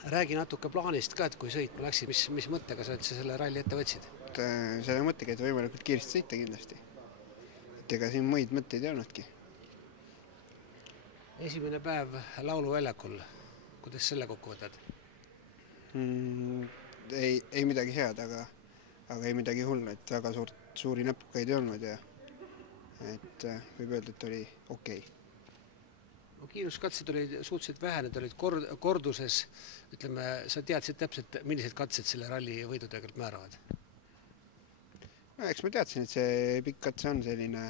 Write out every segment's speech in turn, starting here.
Räägi natuke plaanist ka, et kui sõitma läksid, mis mõttega sa üldse selle ralli ette võtsid? Selle mõttega, et võimalikult kiiresti sõita kindlasti. Et ega siin muid mõtteid ei olnudki. Esimene päev lauluväljakul, kuidas selle kokku võtad? Ei midagi head, aga ei midagi hullu, et väga suuri näpukaid ei olnud ja et võib öelda, et oli okei. No, kiiruskatsed olid suhteliselt vähe, need olid korduses. Ütleme, sa teadsid täpselt, millised katsed selle ralli võidu tegelikult määravad? No, eks ma teadsin, et see pikk katse on selline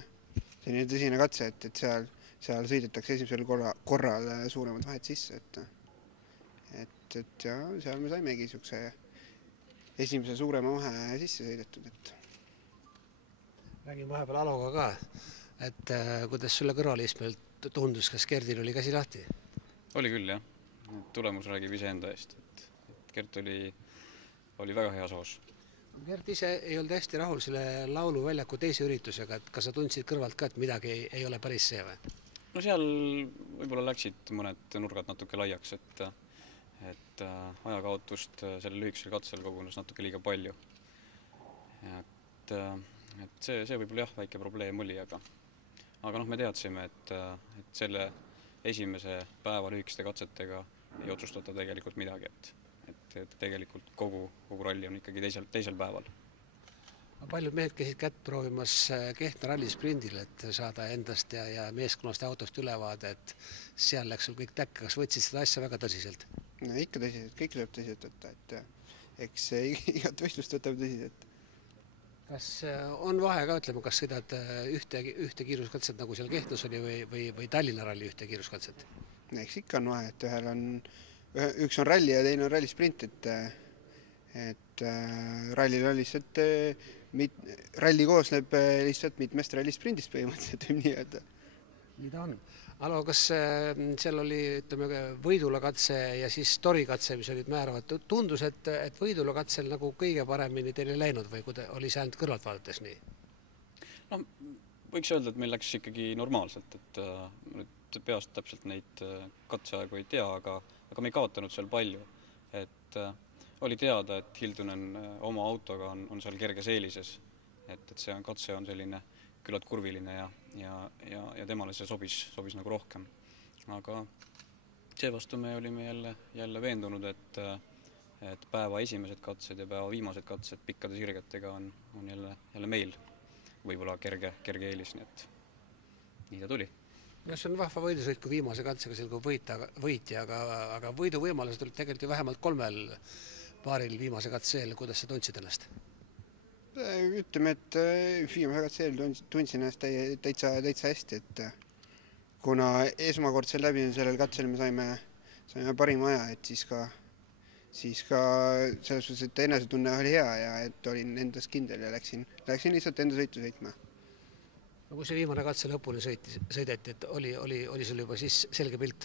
tõsine katse, et seal sõidetakse esimesel korral suuremad vahed sisse, et ja seal me saimegi niisuguse esimese suurema vahe sisse sõidetud. Räägin vahepeal Aloga ka, et kuidas sulle kõrvalistmelt tundus, kas Gerdil oli käsi lahti? Oli küll, jah. Tulemus räägib iseenda eest. Gert oli väga hea soos. Gert ise ei olnud hästi rahul selle lauluväljaku teise üritusega, et kas sa tundsid kõrvalt ka, et midagi ei ole päris see või? No seal võib-olla läksid mõned nurgad natuke laiaks, et ajakaotust selle lühikesel katsel kogunes natuke liiga palju. Et see võib-olla jah, väike probleem oli, aga me teadsime, et selle esimese päeva lühikeste katsetega ei otsustata tegelikult midagi, et tegelikult kogu ralli on ikkagi teisel päeval. Paljud mehed käisid kätt proovimas Kehtna ralli sprindil, et saada endast ja meeskonnast ja autost ülevaade, et seal läks sul kõik täkka. Kas võtsid seda asja väga tõsiselt? No, ikka tõsiselt, kõik tuleb tõsiselt võtta, et eks igat võistlust võtab tõsiselt. Kas on vahe ka, ütleme, kas sõidad ühte kiiruskatset, nagu seal Kehtnas oli, või Tallinna ralli ühte kiiruskatset? Eks ikka on vahe, et üks on ralli ja teine on ralli sprint, et rallil on lihtsalt, ralli koosneb lihtsalt mitmest ralli sprindist põhimõtteliselt, võib nii öelda. Nii ta on. Alo, kas seal oli, ütleme, võidulakatse ja siis torikatse, mis olid määravad? Tundus, et võidulakatsel nagu kõige paremini teil ei läinud või oli see ainult kõrvalt vaadates nii? No, võiks öelda, et meil läks ikkagi normaalselt, et nüüd peast täpselt neid katseaegu ei tea, aga me ei kaotanud seal palju. Et oli teada, et Hildunen oma autoga on seal kerges eelises, et see katse on selline küllalt kurviline ja temale see sobis nagu rohkem. Aga seevastu me olime jälle veendunud, et päeva esimesed katsed ja päeva viimased katsed pikkade sirgetega on jälle meil võib-olla kerge eelis, nii et nii ta tuli. Ja see on vahva võidusõit, kui viimase katsega selgub võitja, aga võiduvõimalused olid tegelikult ju vähemalt 3 paaril viimase katse eel. Kuidas sa tundsid ennast? Ütleme, et viimase katse eel tundsin ennast täitsa hästi, et kuna esmakordsel läbi sellel katsel me saime parima aja, et siis ka selles suhtes, et enesetunne oli hea ja et olin endast kindel ja läksin lihtsalt enda sõitu sõitma. No kui see viimane katse lõpuni sõideti, et oli sul juba siis selge pilt?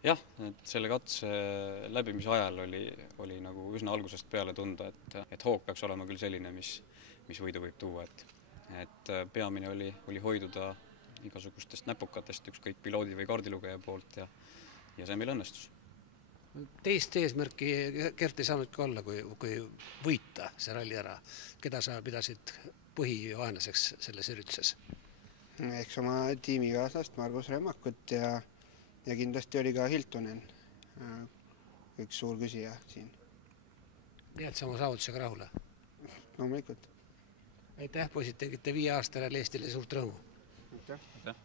Jah, et selle katse läbimise ajal oli nagu üsna algusest peale tunda, et hoog peaks olema küll selline, mis võidu võib tuua. Et peamine oli hoiduda igasugustest näpukatest, ükskõik piloodi või kaardilugeja poolt ja see meil õnnestus. Teist eesmärki Gert ei saanudki olla, kui võita see ralli ära. Keda sa pidasid põhivaenlaseks selles ürituses? Eks oma tiimikaaslast Margus Remmakut ja kindlasti oli ka Hiltunen, üks suur küsija siin. Jääd sa oma saavutusega rahule? Loomulikult. Aitäh, poisid, tegite 5 aastane Eestile suurt rõõmu. Aitäh.